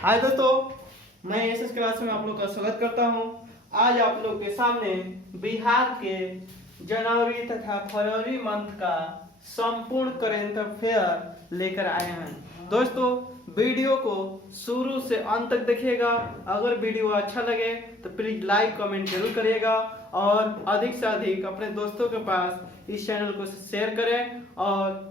हाय दोस्तों, मैं SS class में आप लोग का स्वागत करता हूं। आज आप लोग के सामने बिहार के जनवरी तथा फरवरी मंथ का संपूर्ण करेंट अफेयर लेकर आए हैं। दोस्तों, वीडियो को शुरू से अंत तक देखिएगा। अगर वीडियो अच्छा लगे तो प्लीज लाइक कमेंट जरूर करिएगा और अधिक से अधिक अपने दोस्तों के पास इस चैनल को शेयर करें और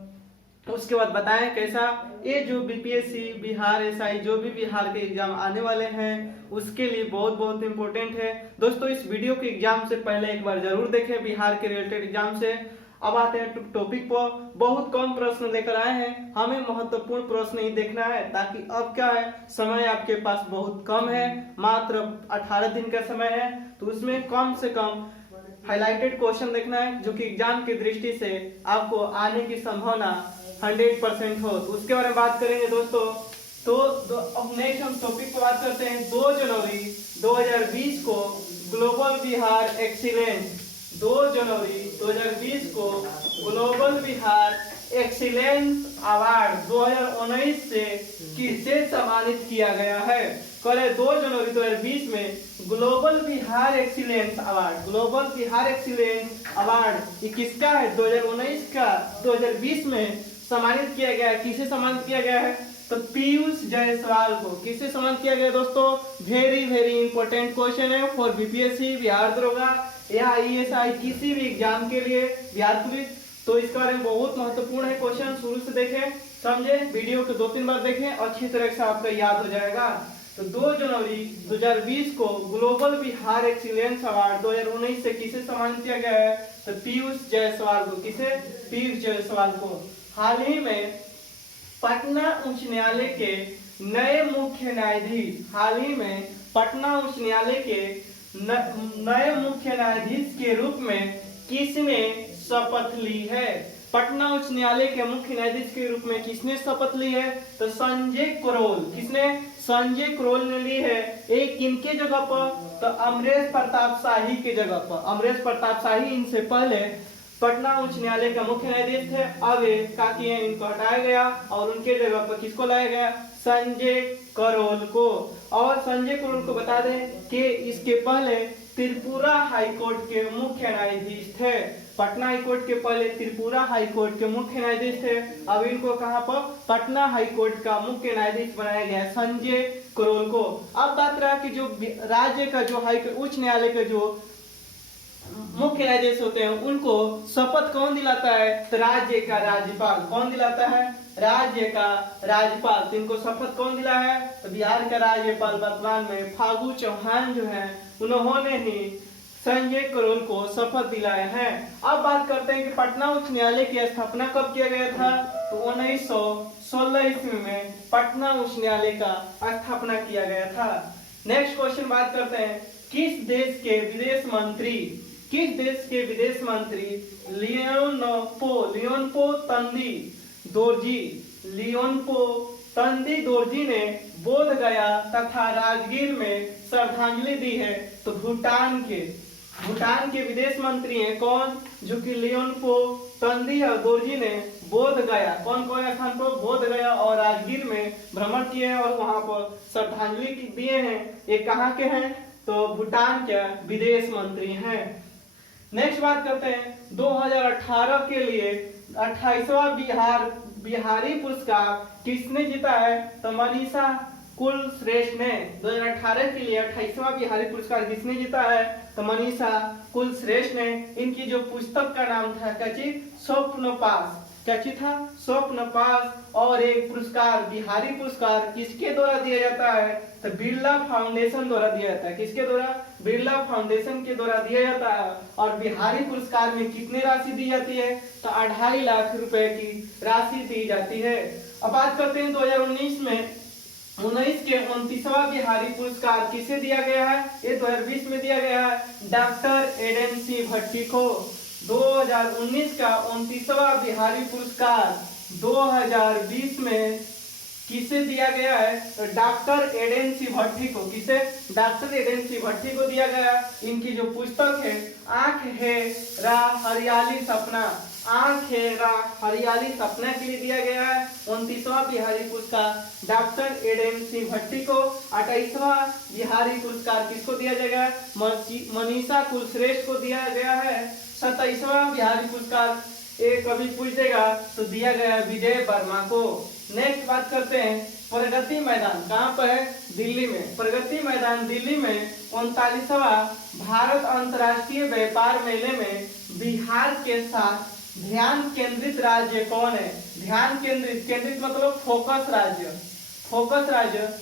उसके बाद बताएं कैसा ये जो बीपीएससी बिहार एसआई जो भी बिहार के एग्जाम आने वाले हैं उसके लिए बहुत बहुत इंपॉर्टेंट है। दोस्तों, इस वीडियो के एग्जाम से पहले एक बार जरूर देखें बिहार के रिलेटेड एग्जाम से। अब आते हैं टॉपिक पर। बहुत कम प्रश्न लेकर आए हैं, हमें महत्वपूर्ण प्रश्न ही देखना है ताकि अब क्या है, समय आपके पास बहुत कम है, मात्र 18 दिन का समय है, तो उसमें कम से कम हाईलाइटेड क्वेश्चन देखना है जो कि एग्जाम की दृष्टि से आपको आने की संभावना 100% हो। तो उसके बारे में बात करेंगे दोस्तों। तो नेक्स्ट हम टॉपिक पर बात करते हैं 2 जनवरी 2020 को ग्लोबल बिहार एक्सीलेंस 2 जनवरी 2020 को ग्लोबल बिहार एक्सीलेंस अवार्ड 2019 से किसे सम्मानित किया गया है। कल 2 जनवरी 2020 में ग्लोबल बिहार एक्सीलेंस अवार्ड ये किसका है? 2019 का 2020 में सम्मानित किया गया है। किसे सम्मानित किया गया है? तो पीयूष जायसवाल को। किसे सम्मानित किया गया दोस्तों? वेरी वेरी इंपॉर्टेंट क्वेश्चन है फॉर बीपीएससी, बिहार दरोगा या आईएएस किसी भी एग्जाम के लिए, बिहार पुलिस। तो इसके बारे में बहुत महत्वपूर्ण है क्वेश्चन। शुरू से देखें, समझे, वीडियो को 2-3 बार देखें, अच्छी तरह से आपका याद हो जाएगा। तो 2 जनवरी 2020 को ग्लोबल बिहार एक्सीलेंस अवार्ड 2019 से किसे सम्मानित किया गया है? तो पीयूष जायसवाल को। किसे? पीयूष जायसवाल को। हाल ही में पटना उच्च न्यायालय के नए मुख्य न्यायाधीश पटना उच्च न्यायालय के नए मुख्य न्यायाधीश के रूप में किसने शपथ ली है? पटना उच्च न्यायालय के मुख्य न्यायाधीश के रूप में किसने शपथ ली है? तो संजय करोल। किसने? संजय करोल ने ली है। एक किनके जगह पर? तो अमरेश प्रताप शाही के जगह पर। अमरेश प्रताप शाही इनसे पहले पटना उच्च न्यायालय का मुख्य न्यायाधीश थे। अब इनको हटाया गया और उनके जगह पर किसको लाया गया? संजय करोल को। और संजय करोल को बता दें कि इसके पहले त्रिपुरा हाईकोर्ट के मुख्य न्यायाधीश थे। पटना हाईकोर्ट के पहले त्रिपुरा हाईकोर्ट के मुख्य न्यायाधीश थे। अब इनको कहां पर? पटना हाईकोर्ट का मुख्य न्यायाधीश बनाया गया संजय करोल को। अब बात रहा कि जो राज्य का जो उच्च न्यायालय का जो मुख्य न्यायाधीश होते हैं उनको शपथ कौन दिलाता है? तो राज्य का राज्यपाल। कौन दिलाता है? राज्य का राज्यपाल। तो इनको शपथ कौन दिला है? तो बिहार का राज्यपाल वर्तमान में फागू चौहान जो है उन्होंने ही संजय करोल को शपथ दिलाया है। अब बात करते हैं कि पटना उच्च न्यायालय की स्थापना कब किया गया था? तो 1916 ईस्वी में पटना उच्च न्यायालय का स्थापना किया गया था। नेक्स्ट क्वेश्चन बात करते हैं, किस देश के विदेश मंत्री लियोनपो तंदी दोरजी ने बोध गया तथा राजगीर में श्रद्धांजलि दी है। तो भूटान के विदेश मंत्री हैं कौन? जो कि लियोनपो तंदी और दोरजी ने बोध गया कौन स्थान पर? बोध गया और राजगीर में भ्रमण किए हैं और वहां पर श्रद्धांजलि दिए हैं। ये कहाँ के हैं? तो भूटान के विदेश मंत्री हैं। नेक्स्ट बात करते हैं 2018 के लिए 28वां बिहारी पुरस्कार किसने जीता है? तो मनीषा कुलश्रेष्ठ ने। 2018 के लिए 28वां बिहारी पुरस्कार किसने जीता है? तो मनीषा कुलश्रेष्ठ ने। इनकी जो पुस्तक का नाम था स्वप्नपास। और एक पुरस्कार बिहारी पुरस्कार किसके द्वारा दिया जाता है? तो बिरला फाउंडेशन द्वारा दिया जाता है। किसके द्वारा? बिरला फाउंडेशन के द्वारा दिया जाता है। और बिहारी पुरस्कार में कितनी राशि दी जाती है? तो 2.5 लाख रुपए की राशि दी जाती है। अब बात करते हैं 2019 में 29वां बिहारी पुरस्कार किसे दिया गया है? ये 2020 में दिया गया है डॉक्टर एडेंसी भट्टी को। 2019 का 29वां बिहारी पुरस्कार 2020 में किसे दिया गया है? तो डॉक्टर एडेंसी भट्टी को। किसे? डॉक्टर एडेंसी भट्टी को दिया गया। इनकी जो पुस्तक है आंख है रा हरियाली सपना, आंख हेरा हरियाली सपना के लिए दिया गया है। 29वां बिहारी पुरस्कार डॉक्टर एडम सिंह भट्टी को। 28वां बिहारी पुरस्कार किसको दिया जाएगा? मनीषा कुलश्रेष्ठ को दिया गया है। 27वां बिहारी पुरस्कार एक कभी पूछ देगा तो दिया गया है विजय वर्मा को। नेक्स्ट बात करते हैं प्रगति मैदान कहाँ पर है? दिल्ली में। प्रगति मैदान दिल्ली में 39वां भारत अंतर्राष्ट्रीय व्यापार मेले में बिहार के साथ ध्यान केंद्रित राज्य कौन है? ध्यान केंद्रित मतलब फोकस राज्य।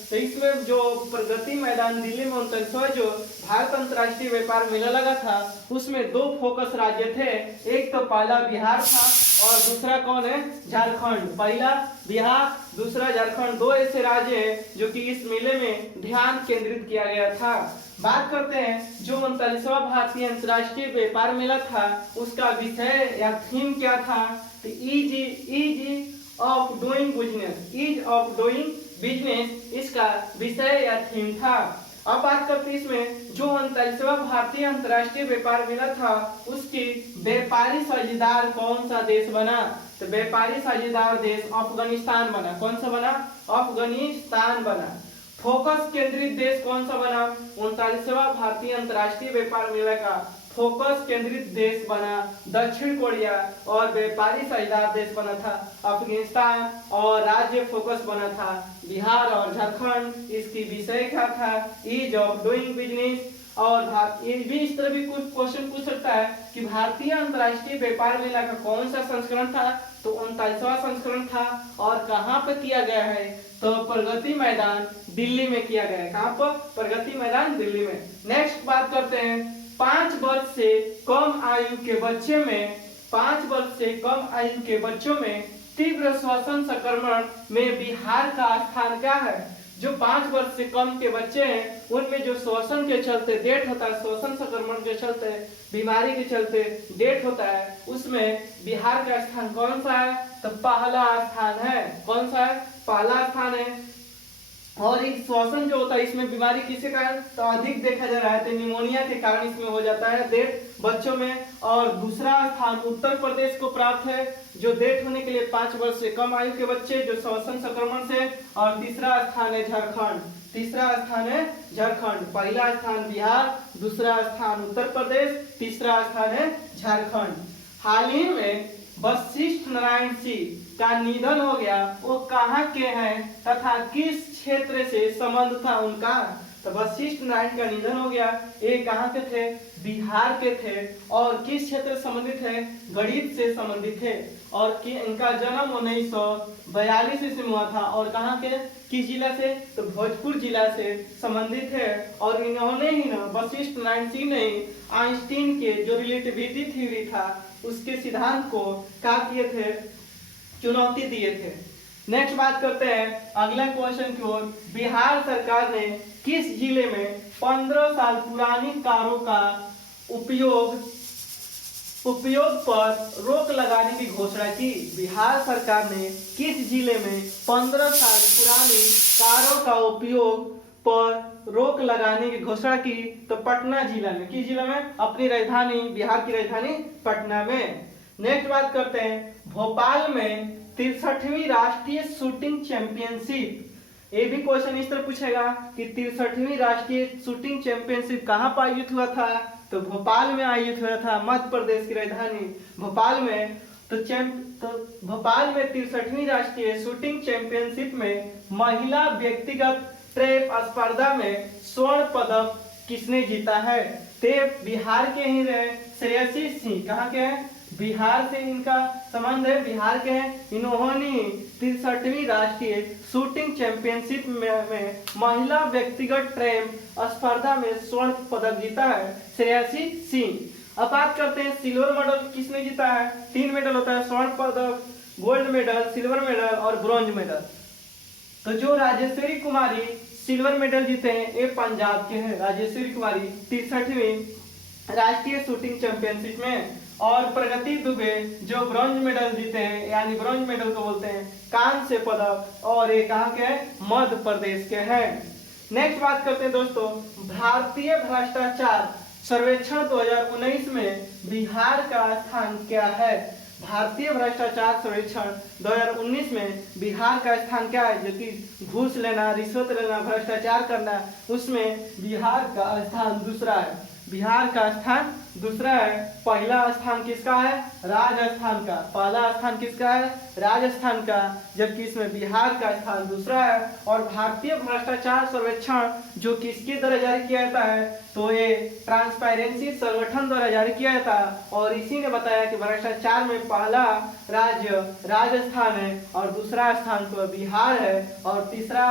तो इसमें जो प्रगति मैदान दिल्ली में 39वां जो भारत अंतर्राष्ट्रीय व्यापार मेला लगा था उसमें 2 फोकस राज्य थे। एक तो पहला बिहार था और दूसरा कौन है? झारखंड। पहला बिहार, दूसरा झारखंड, 2 ऐसे राज्य हैं जो कि इस मेले में ध्यान केंद्रित किया गया था। बात करते हैं जो 39वां भारतीय अंतर्राष्ट्रीय व्यापार मेला था उसका विषय या थीम क्या था? तो ईज ऑफ डूइंग बिजनेस इसका विषय या थीम था। अब बात करते हैं इसमें जो 39वां भारतीय अंतर्राष्ट्रीय व्यापार मेला था उसकी व्यापारी साझेदार कौन सा देश बना? तो व्यापारी साझेदार देश अफगानिस्तान बना। कौन सा बना? अफगानिस्तान बना। फोकस केंद्रित देश कौन सा बना? 39वां भारतीय अंतर्राष्ट्रीय व्यापार मेला का फोकस केंद्रित देश बना दक्षिण कोरिया और व्यापारी साझेदार देश बना था अफगानिस्तान और राज्य फोकस बना था बिहार और झारखंड। इसकी विषय क्या था? Ease of doing business. और ये भी इस तरह भी कुछ क्वेश्चन पूछ सकता है कि भारतीय अंतर्राष्ट्रीय व्यापार मेला का कौन सा संस्करण था? तो 39वां संस्करण था। और कहाँ पर किया गया है? तो प्रगति मैदान दिल्ली में किया गया है। कहाँ पर? प्रगति मैदान दिल्ली में। नेक्स्ट बात करते हैं 5 वर्ष से कम आयु के बच्चे में 5 वर्ष से कम आयु के बच्चों में तीव्र श्वसन संक्रमण में बिहार का स्थान क्या है? जो 5 वर्ष से कम के बच्चे हैं उनमें जो श्वसन के चलते डेथ होता है, श्वसन संक्रमण के चलते बीमारी के चलते डेथ होता है, उसमें बिहार का स्थान कौन सा है? तो पहला स्थान है। कौन सा है? पहला स्थान है। और एक श्वसन जो होता है इसमें बीमारी किसके कारण तो अधिक देखा जा रहा है? तो निमोनिया के कारण इसमें हो जाता है डेथ बच्चों में। और दूसरा स्थान उत्तर प्रदेश को प्राप्त है जो डेथ होने के लिए 5 वर्ष से कम आयु के बच्चे जो श्वसन संक्रमण से। और तीसरा स्थान है झारखंड। पहला स्थान बिहार, दूसरा स्थान उत्तर प्रदेश, तीसरा स्थान है झारखंड। हाल ही में वशिष्ठ नारायण सिंह का निधन हो गया। वो कहाँ के हैं तथा किस क्षेत्र से संबंध था उनका? तो वशिष्ठ नारायण का निधन हो गया। ये कहाँ के थे? बिहार के थे। और किस क्षेत्र से संबंधित है? गणित से संबंधित थे। और कि इनका जन्म 1942 ईस्वी में हुआ था। और कहाँ के? किस जिला से? तो भोजपुर जिला से संबंधित है। और इन्होंने ही ना वशिष्ठ नारायण सिंह ने आइंस्टीन के जो रिलेटिविटी थ्योरी था उसके सिद्धांत को क्या किए थे? चुनौती दिए थे। नेक्स्ट बात करते हैं अगला क्वेश्चन की ओर। बिहार सरकार ने किस जिले में 15 साल पुरानी कारों का उपयोग पर रोक लगाने की घोषणा की? बिहार सरकार ने किस जिले में 15 साल पुरानी कारों का उपयोग पर रोक लगाने की घोषणा की? तो पटना जिला में। किस जिला में? अपनी राजधानी बिहार की राजधानी पटना में। नेक्स्ट बात करते हैं भोपाल में 63वीं राष्ट्रीय शूटिंग चैंपियनशिप। ये भी क्वेश्चन इस तरह पूछेगा कि 63वीं राष्ट्रीय शूटिंग चैंपियनशिप कहाँ पर आयोजित हुआ था? तो भोपाल में आयोजित हुआ था, मध्य प्रदेश की राजधानी भोपाल में। तो भोपाल में 63वीं राष्ट्रीय शूटिंग चैंपियनशिप में महिला व्यक्तिगत ट्रैप स्पर्धा में स्वर्ण पदक किसने जीता है? ते बिहार के ही रहे श्रेयसी सिंह। कहाँ के हैं? बिहार से इनका संबंध है, बिहार के हैं। इन्होंने 63वीं राष्ट्रीय शूटिंग चैंपियनशिप में महिला व्यक्तिगत ट्रैप स्पर्धा में स्वर्ण पदक जीता है श्रेयसी सिंह। अब बात करते हैं सिल्वर मेडल किसने जीता है? 3 मेडल होता है, स्वर्ण पदक, गोल्ड मेडल, सिल्वर मेडल और ब्रॉन्ज मेडल। तो जो राजेश्वरी कुमारी सिल्वर मेडल जीते हैं ये पंजाब के हैं। राजेश्वरी कुमारी 63वीं राष्ट्रीय शूटिंग चैंपियनशिप में। और प्रगति दुबे जो ब्रॉन्ज मेडल जीते हैं यानी ब्रॉन्ज मेडल को बोलते हैं कांस्य पदक, और ये कहाँ के हैं? मध्य प्रदेश के हैं। नेक्स्ट बात करते हैं दोस्तों भारतीय भ्रष्टाचार सर्वेक्षण 2019 में बिहार का स्थान क्या है? भारतीय भ्रष्टाचार सर्वेक्षण 2019 में बिहार का स्थान क्या है? जो कि घूस लेना, रिश्वत लेना, भ्रष्टाचार करना, उसमें बिहार का स्थान दूसरा है। बिहार का स्थान दूसरा है। पहला स्थान किसका है? राजस्थान का। पहला स्थान किसका है? राजस्थान का, जबकि इसमें बिहार का स्थान दूसरा है। और भारतीय भ्रष्टाचार सर्वेक्षण जो किसके द्वारा जारी किया जाता है? तो ये ट्रांसपेरेंसी संगठन द्वारा जारी किया जाता है और इसी ने बताया कि भ्रष्टाचार में पहला राज्य राजस्थान है और दूसरा स्थान तो बिहार है और तीसरा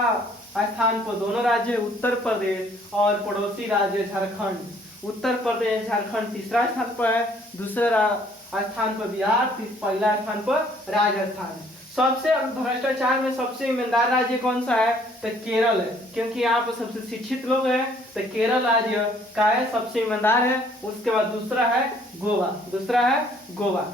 स्थान पर दोनों राज्य उत्तर प्रदेश और पड़ोसी राज्य झारखंड। उत्तर प्रदेश झारखंड तीसरा स्थान पर है, दूसरा स्थान पर बिहार, पहला स्थान पर राजस्थान है। सबसे भ्रष्टाचार में सबसे ईमानदार राज्य कौन सा है? तो केरल है, क्योंकि यहाँ पर सबसे शिक्षित लोग हैं। तो केरल राज्य का है, सबसे ईमानदार है। उसके बाद दूसरा है गोवा, दूसरा है गोवा।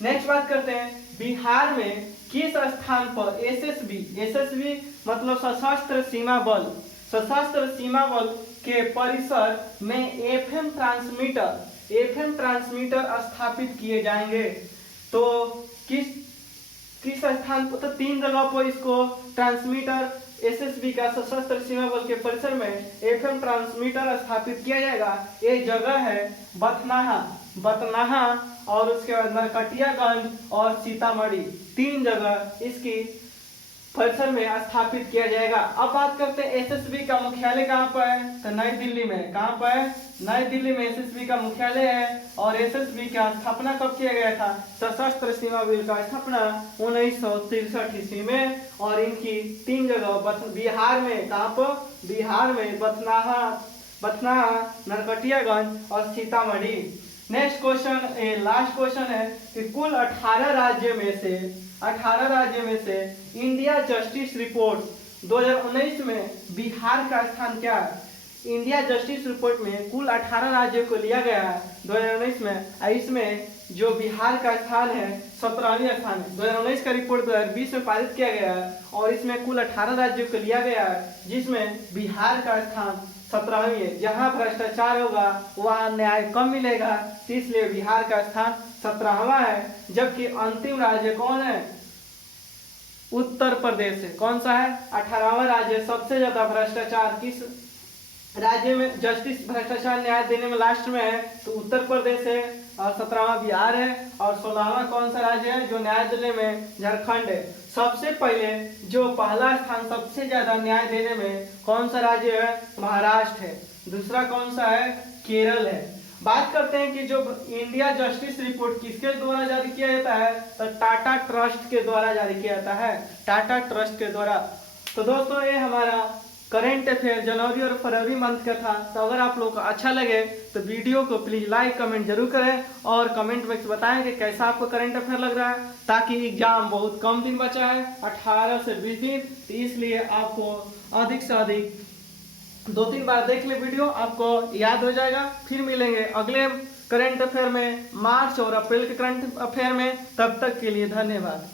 नेक्स्ट बात करते हैं, बिहार में किस स्थान पर एसएसबी मतलब सशस्त्र सीमा बल, सशस्त्र सीमा बल के परिसर में एफएम ट्रांसमीटर स्थापित किए जाएंगे? तो किस स्थान पर? तो 3 जगह पर इसको ट्रांसमीटर एसएसबी का सशस्त्र सीमा बल के परिसर में एफएम ट्रांसमीटर स्थापित किया जाएगा। ये जगह है बथनाहा और उसके बाद नरकटियागंज और सीतामढ़ी। 3 जगह इसकी परिसर में स्थापित किया जाएगा। अब बात करते हैं एसएसबी का मुख्यालय कहाँ पर है? तो नई दिल्ली में। कहाँ पर है? नई दिल्ली में एसएसबी का मुख्यालय है। और एसएसबी का स्थापना कब किया गया था? सशस्त्र सीमा बल का स्थापना 1963 ईस्वी में। और इनकी 3 जगह बिहार में, कहाँ पर? बिहार में बथनाहा, नरकटियागंज और Sitamarhi. Next question, last question है कि कुल 18 राज्य में से इंडिया जस्टिस रिपोर्ट 2019 में बिहार का स्थान क्या है? इंडिया जस्टिस रिपोर्ट में कुल 18 राज्यों को लिया गया है 2019 में। इसमें जो बिहार का स्थान है 17वें स्थान है। 2019 का रिपोर्ट 2020 में पारित किया गया है और इसमें कुल 18 राज्यों को लिया गया है, जिसमें बिहार का स्थान 17वें है। जहाँ भ्रष्टाचार होगा वहाँ न्याय कम मिलेगा, इसलिए बिहार का स्थान 17वां है। जबकि अंतिम राज्य कौन है? उत्तर प्रदेश है। कौन सा है? 18वां राज्य। सबसे ज्यादा भ्रष्टाचार किस राज्य में जस्टिस भ्रष्टाचार न्याय देने में लास्ट में है? तो उत्तर प्रदेश है। और 17वां बिहार है। और 16वां कौन सा राज्य है जो न्याय देने में? झारखंड है। सबसे पहले जो पहला स्थान सबसे ज्यादा न्याय देने में कौन सा राज्य है? महाराष्ट्र है। दूसरा कौन सा है? केरल है। बात करते हैं कि जो इंडिया जस्टिस रिपोर्ट किसके द्वारा जारी किया जाता है? तो टाटा ट्रस्ट के द्वारा जारी किया जाता है, टाटा ट्रस्ट के द्वारा। तो दोस्तों ये हमारा करंट अफेयर जनवरी और फरवरी मंथ का था। तो अगर आप लोग को अच्छा लगे तो वीडियो को प्लीज लाइक कमेंट जरूर करें और कमेंट में बताएं कि कैसा आपको करंट अफेयर लग रहा है, ताकि एग्जाम बहुत कम दिन बचा है, 18 से 20 दिन। तो इसलिए आपको अधिक से अधिक 2-3 बार देख ले वीडियो, आपको याद हो जाएगा। फिर मिलेंगे अगले करंट अफेयर में, मार्च और अप्रैल के करंट अफेयर में। तब तक के लिए धन्यवाद।